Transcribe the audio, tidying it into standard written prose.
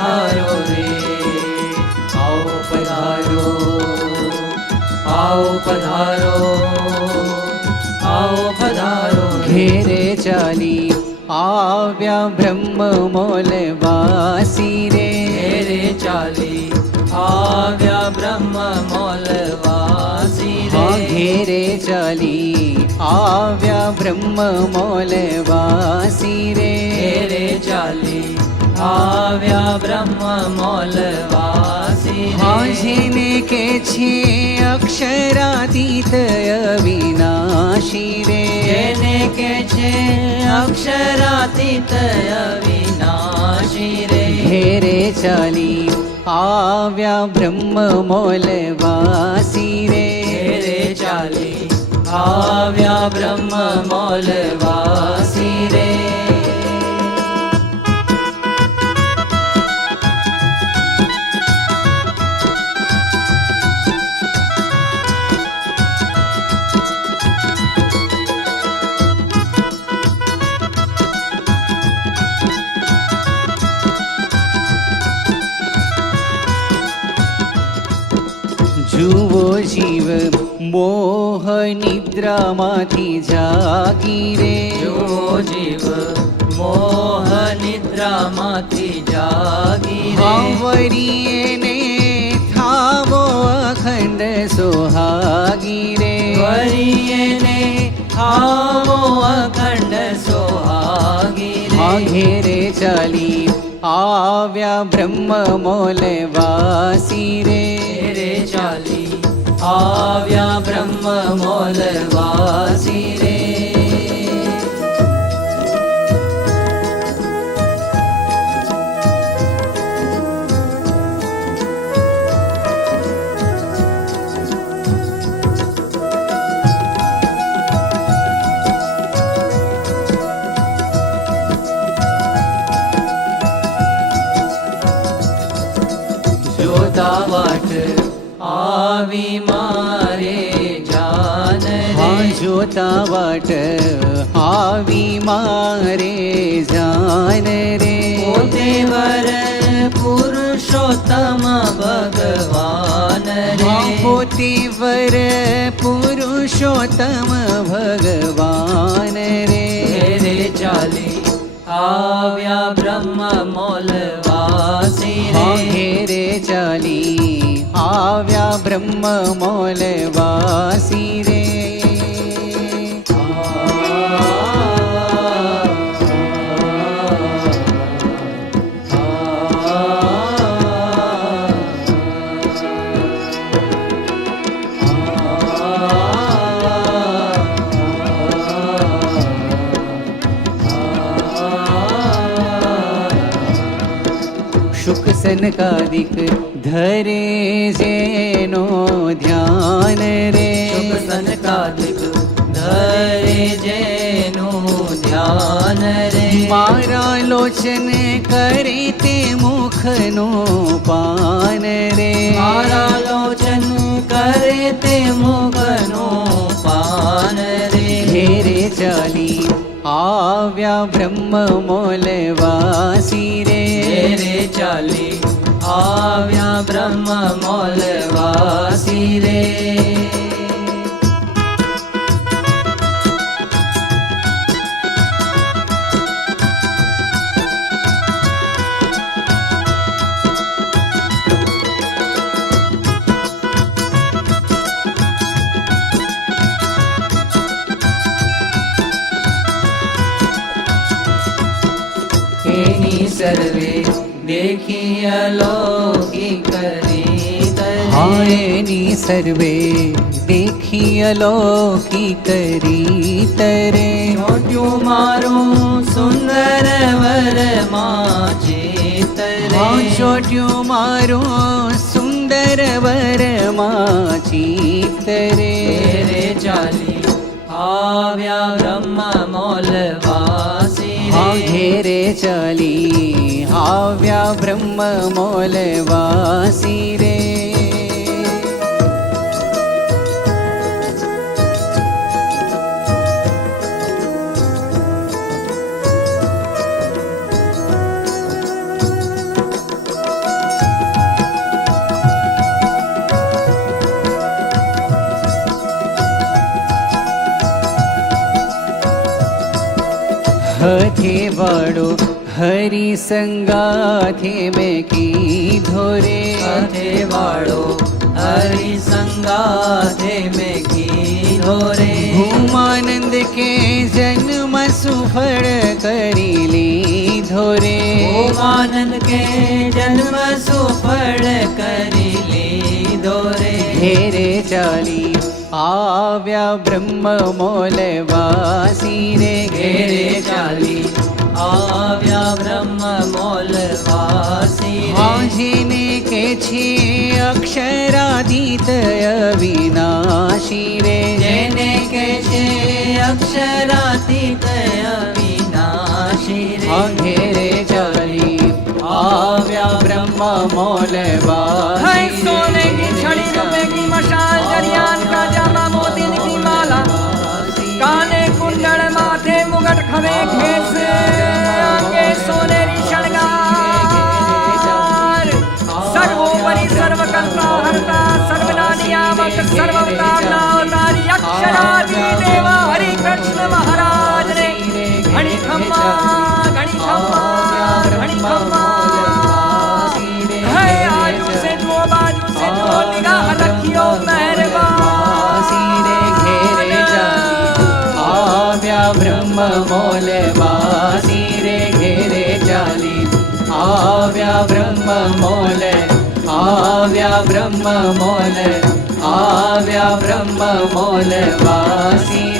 પધારો રે, આવો પધારો, આવો પધારો, આવો પધારો. ઘેરે ચાલી આવ્યા બ્રહ્મ મોલવાસી રે, ઘેરે ચાલી આવ્યા બ્રહ્મ મોલવાસી રે. ઘેરે ચાલી આવ્યા બ્રહ્મ મોલવાસી રે, ઘેરે ચાલી આવ્યા બ્રહ્મ મોલવાસી રે. જેને કે છે અક્ષરાતીત અવિનાશી રે, જેને કે છે અક્ષરાતીત અવિનાશી રે. ઘેરે ચાલી આવ્યા બ્રહ્મ મોલવાસી રે, ઘેરે ચાલી આવ્યા બ્રહ્મ મોલવાસી રે. જુઓ જીવ મોહ નિદ્રામાંથી જાગી રે, જો જીવ મોહ નિદ્રામાંથી જાગી રે. વરીએ ને થાવો અખંડ સોહાગી રે, વરીએ ને આવો અખંડ સોહાગી રે. ઘેરે ચાલી આવ્યા બ્રહ્મ મોલવાસી રે, ઘેરે ચાલી આવ્યા બ્રહ્મ મોલવાસી રે. જોતા વાટ આવી મારે જાન રે, જોતા વાટ આવી મારે જાન રે. પોતે વર પુરુષોત્તમ ભગવાન રે. પોતે વર પુરુષોત્તમ ભગવાન રે, ઘેરે ચાલી આવ્યા બ્રહ્મ મોલવાસી રે. ઘેરે ચાલી આવ્યા બ્રહ્મ મોલવાસી રે. શુક સનકાદિક ધરે જેનો ધ્યાન રે, શુક સનકાદિક ધરે જેનું ધ્યાન રે. મારા લોચન કરે તે મુખનું પાન રે, મારા લોચન કરે તે મુખનું પાન રે. ઘેરે ચાલી આવ્યા બ્રહ્મ મોલવાસી રે, ઘેરે ચાલી આવ્યા બ્રહ્મ મોલવાસી રે. એની સર્વે દેખી અલૌકિક રીત રે. એની સર્વે દેખી અલૌકિક રીત રે, ચોટ્યું મારું સુંદર વરમાં ચિત રે. ચોટ્યું મારો સુંદર વરમાં ચિત રે. ઘેરે ચાલી આવ્યા બ્રહ્મ મોલવાસી રે. ઘેરે ચાલી આવ્યા બ્રહ્મ મોલવાસી રે. સાથે વાળો હરિ સંગાથે મેં કીધો રે સાથે વાળો હરિ સંગાથે મેં કીધો રે ભૂમાનંદ કે જન્મ સુફળ કરી લીધો રે આનંદ કે જન્મ સુફળ કરી લીધો રે ઘેરે ચાલી આવ્યા બ્રહ્મ મોલવાસી રે ઘેરે ચાલી આવ્યા બ્રહ્મ મોલવાસી રે હાજીને કે છે અક્ષરાદિત અવિનાશી રે જેને કે છે અક્ષરાતીત અવિનાશી રે ઘેરે ચાલી આવ્યા બ્રહ્મ મોલવાસી सोने की छड़ी रुपए की मशाल जरियान का जामा मोती की माला काने कुंडल माथे मुगट खवे खेस आगे सोनेरी शृंगार सर्वोपरि सर्वकर्ता हरता सर्वनानियामक सर्ववतारना अवतारी अक्षरादि देवा हरि कृष्ण महाराज ने घड़ी खम्मा घड़ी खम्मा घड़ी खम्मा है आजू से जो बाजू से जो निगाह रखियो मेहरबान ઘેરે ચાલી આવ્યા બ્રહ્મ મોલવાસી રે ઘેરે ચાલી આવ્યા બ્રહ્મ મોલ આવ્યા બ્રહ્મ મોલ આવ્યા બ્રહ્મ મોલવાસી